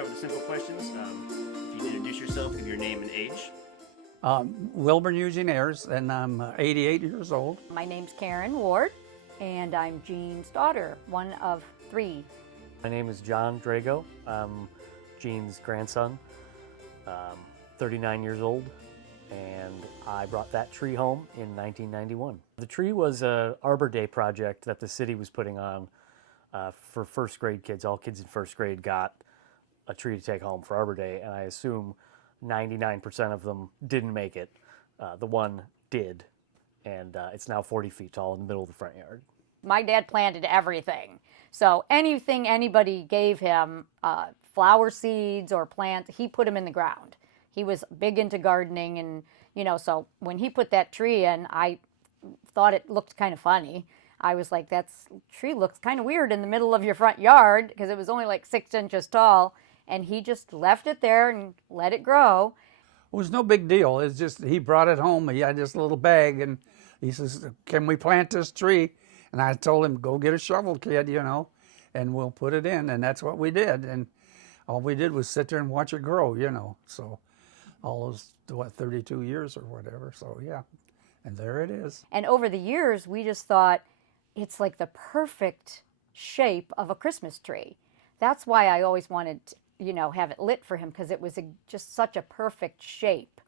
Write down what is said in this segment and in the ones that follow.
start with the simple questions. If you introduce yourself, give your name and age. Wilburn Gene Ayers, and I'm 88 years old. My name's Karen Ward, and I'm Gene's daughter, one of three. My name is John Drago. I'm Gene's grandson, 39 years old, and I brought that tree home in 1991. The tree was an Arbor Day project that the city was putting on for first grade kids. All kids in first grade got a tree to take home for Arbor Day, and I assume 99% of them didn't make it. The one did, and it's now 40 feet tall in the middle of the front yard. My dad planted everything. So anything anybody gave him, flower seeds or plants, he put them in the ground. He was big into gardening, and, so when he put that tree in, I thought it looked kind of funny. I was like, that tree looks kind of weird in the middle of your front yard, because it was only like 6 inches tall, and he just left it there and let it grow. It was no big deal. It's just he brought it home. He had this little bag, and he says, "Can we plant this tree?" And I told him, "Go get a shovel, kid, and we'll put it in." And that's what we did. And all we did was sit there and watch it grow, So all those, 32 years or whatever. So, yeah, and there it is. And over the years, we just thought it's like the perfect shape of a Christmas tree. That's why I always wanted to, have it lit for him, because it was just such a perfect shape.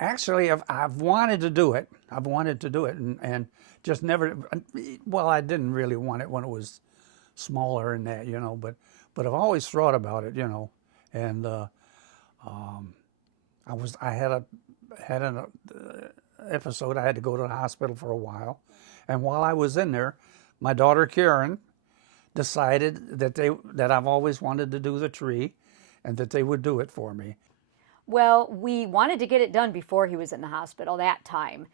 Actually, I've wanted to do it. And just never, well, I didn't really want it when it was smaller and that, but I've always thought about it, and I had an episode. I had to go to the hospital for a while, and while I was in there, my daughter Karen decided that I've always wanted to do the tree, and that they would do it for me. Well, we wanted to get it done before he was in the hospital that time,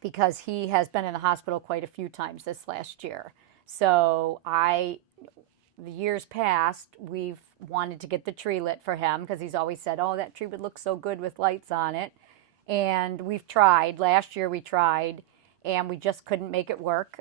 because he has been in the hospital quite a few times this last year. So the years past, we've wanted to get the tree lit for him, because he's always said, "Oh, that tree would look so good with lights on it." And we've tried. Last year we tried, and we just couldn't make it work.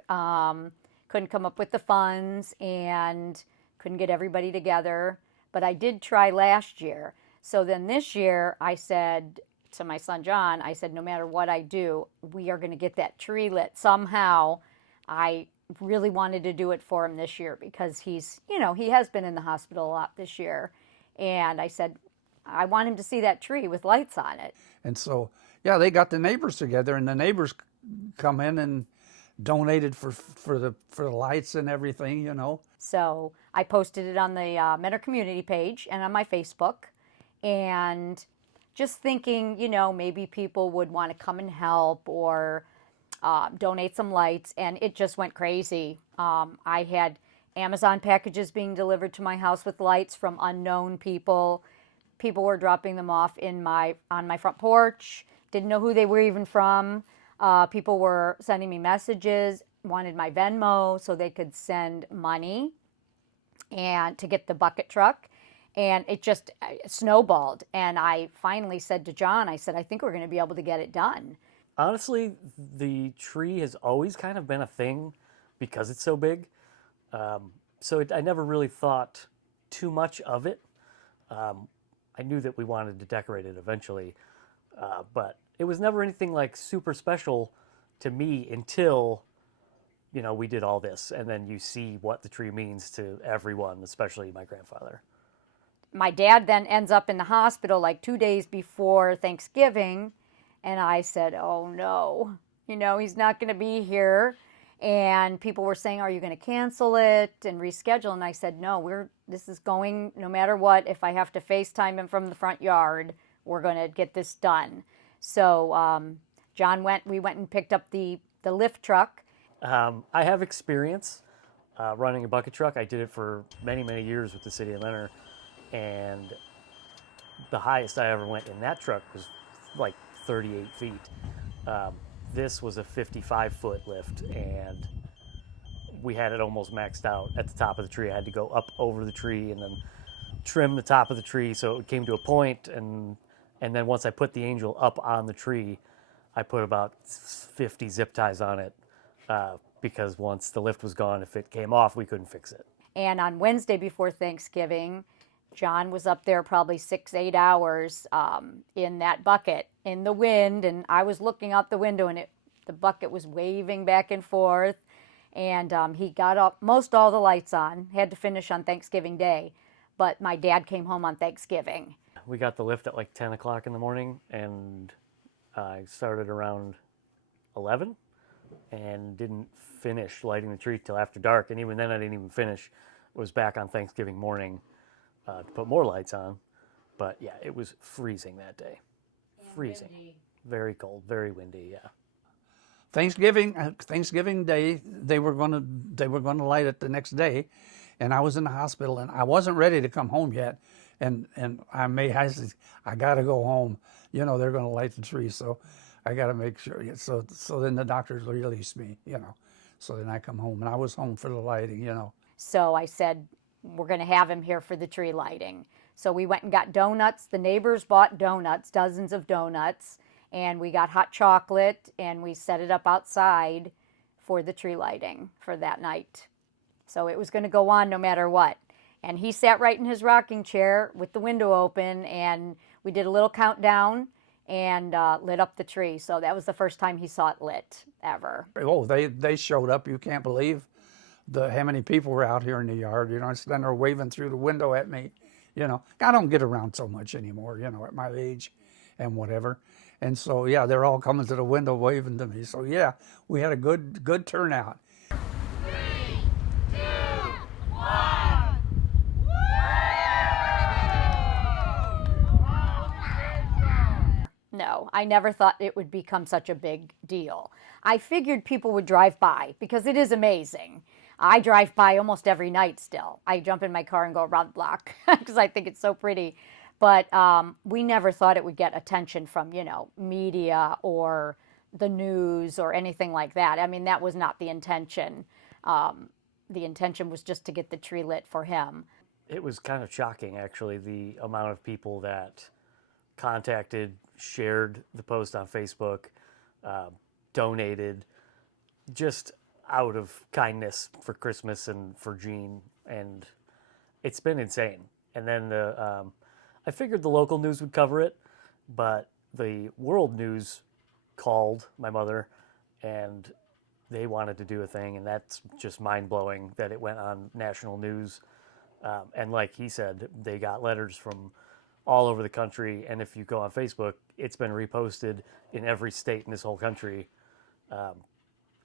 Couldn't come up with the funds, and couldn't get everybody together. But I did try last year. So then this year I said to my son John, I said, no matter what I do, we are going to get that tree lit somehow. I really wanted to do it for him this year, because he's, he has been in the hospital a lot this year. And I said, I want him to see that tree with lights on it. And so, yeah, they got the neighbors together, and the neighbors come in and donated for the lights and everything, So I posted it on the Mentor community page and on my Facebook, and just thinking, maybe people would want to come and help or donate some lights, and it just went crazy. I had Amazon packages being delivered to my house with lights from unknown people. People were dropping them off on my front porch. Didn't know who they were even from. People were sending me messages, wanted my Venmo so they could send money and to get the bucket truck. And it just snowballed. And I finally said to John, I said, I think we're going to be able to get it done. Honestly, the tree has always kind of been a thing because it's so big. I never really thought too much of it. I knew that we wanted to decorate it eventually, but it was never anything like super special to me until, we did all this, and then you see what the tree means to everyone, especially my grandfather. My dad then ends up in the hospital like 2 days before Thanksgiving, and I said, oh no, he's not going to be here. And people were saying, are you going to cancel it and reschedule? And I said, no, this is going no matter what. If I have to FaceTime him from the front yard, we're going to get this done. So we went and picked up the lift truck. I have experience running a bucket truck. I did it for many, many years with the city of Mentor, and the highest I ever went in that truck was like 38 feet. This was a 55-foot lift, and we had it almost maxed out at the top of the tree. I had to go up over the tree and then trim the top of the tree so it came to a point, and then once I put the angel up on the tree, I put about 50 zip ties on it because once the lift was gone, if it came off, we couldn't fix it. And on Wednesday before Thanksgiving, John was up there probably 6, 8 hours in that bucket in the wind, and I was looking out the window, and the bucket was waving back and forth. And he got up, most all the lights on, had to finish on Thanksgiving Day, but my dad came home on Thanksgiving. We got the lift at like 10 o'clock in the morning, and I started around 11 and didn't finish lighting the tree till after dark. And even then I didn't even finish. Was back on Thanksgiving morning to put more lights on. But yeah, it was freezing that day. And freezing. Windy. Very cold, very windy, yeah. Thanksgiving Day, they were going to light it the next day, and I was in the hospital, and I wasn't ready to come home yet, and I said, I got to go home. You know, they're going to light the tree, so I got to make sure. So then the doctors released me, you know. So then I come home, and I was home for the lighting, you know. So I said, we're going to have him here for the tree lighting. So we went and got donuts. The neighbors bought donuts, dozens of donuts. And we got hot chocolate, and we set it up outside for the tree lighting for that night. So it was going to go on no matter what. And he sat right in his rocking chair with the window open, and we did a little countdown and lit up the tree. So that was the first time he saw it lit ever. Oh, they showed up. You can't believe how many people were out here in the yard. You know, standing there waving through the window at me. You know, I don't get around so much anymore, you know, at my age and whatever. And so, yeah, they're all coming to the window waving to me. So, yeah, we had a good turnout. 3, 2, 1. No, I never thought it would become such a big deal. I figured people would drive by because it is amazing. I drive by almost every night still. I jump in my car and go around the block because I think it's so pretty. But we never thought it would get attention from, you know, media or the news or anything like that. I mean, that was not the intention. The intention was just to get the tree lit for him. It was kind of shocking, actually, the amount of people that contacted, shared the post on Facebook, donated, just out of kindness for Christmas and for Gene. And it's been insane. And then I figured the local news would cover it, but the world news called my mother, and they wanted to do a thing, and that's just mind-blowing that it went on national news. And like he said, they got letters from all over the country, and if you go on Facebook, it's been reposted in every state in this whole country.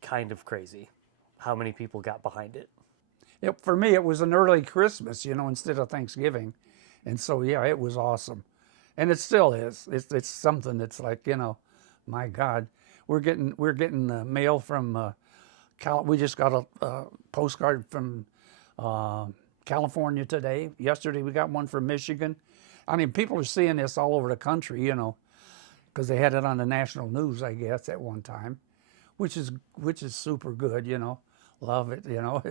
Kind of crazy how many people got behind it. For me, it was an early Christmas, you know, instead of Thanksgiving. And so, yeah, it was awesome. And it still is. It's something that's like, you know, my God. We're getting mail from, we just got a postcard from California today. Yesterday we got one from Michigan. I mean, people are seeing this all over the country, you know, because they had it on the national news, I guess, at one time, which is super good, you know. Love it, you know.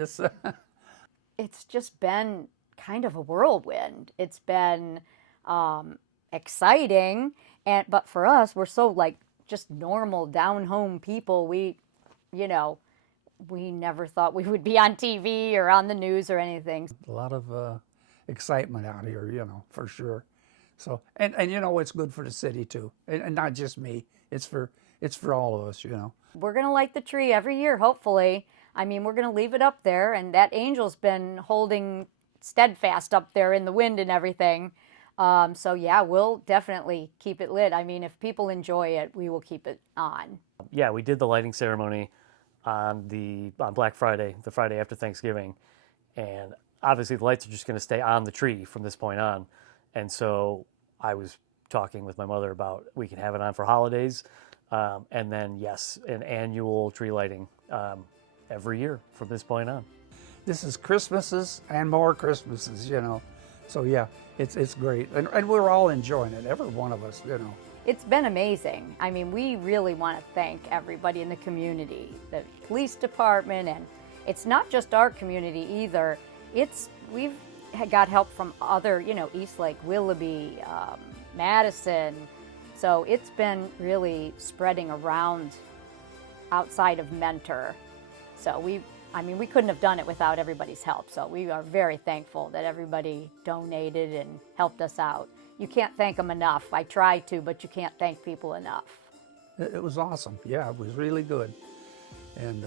It's just been kind of a whirlwind. It's been exciting, but for us, we're so like just normal down home people. We never thought we would be on TV or on the news or anything. A lot of excitement out here, you know, for sure. So and you know, it's good for the city too, and not just me. It's for all of us, you know. We're gonna light the tree every year, hopefully. I mean, we're gonna leave it up there, and that angel's been holding steadfast up there in the wind and everything. So yeah, we'll definitely keep it lit. I mean, if people enjoy it, we will keep it on. Yeah, we did the lighting ceremony on Black Friday, the Friday after Thanksgiving, and obviously the lights are just going to stay on the tree from this point on. And so I was talking with my mother about we can have it on for holidays, and then yes, an annual tree lighting every year from this point on. This is Christmases and more Christmases, you know. So yeah, it's great, and we're all enjoying it, every one of us, you know. It's been amazing. I mean, we really want to thank everybody in the community, the police department, and it's not just our community either. We've got help from other, you know, Eastlake, Willoughby, Madison. So it's been really spreading around outside of Mentor. So I mean, we couldn't have done it without everybody's help. So we are very thankful that everybody donated and helped us out. You can't thank them enough. I try to, but you can't thank people enough. It was awesome. Yeah, it was really good. And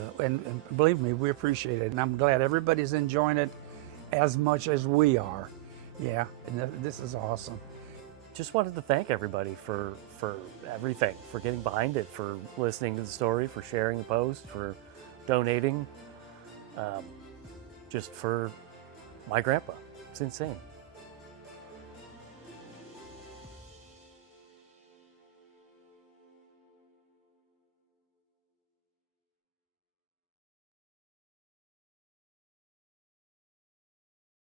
believe me, we appreciate it. And I'm glad everybody's enjoying it as much as we are. Yeah, and this is awesome. Just wanted to thank everybody for everything, for getting behind it, for listening to the story, for sharing the post, for donating, just for my grandpa. It's insane.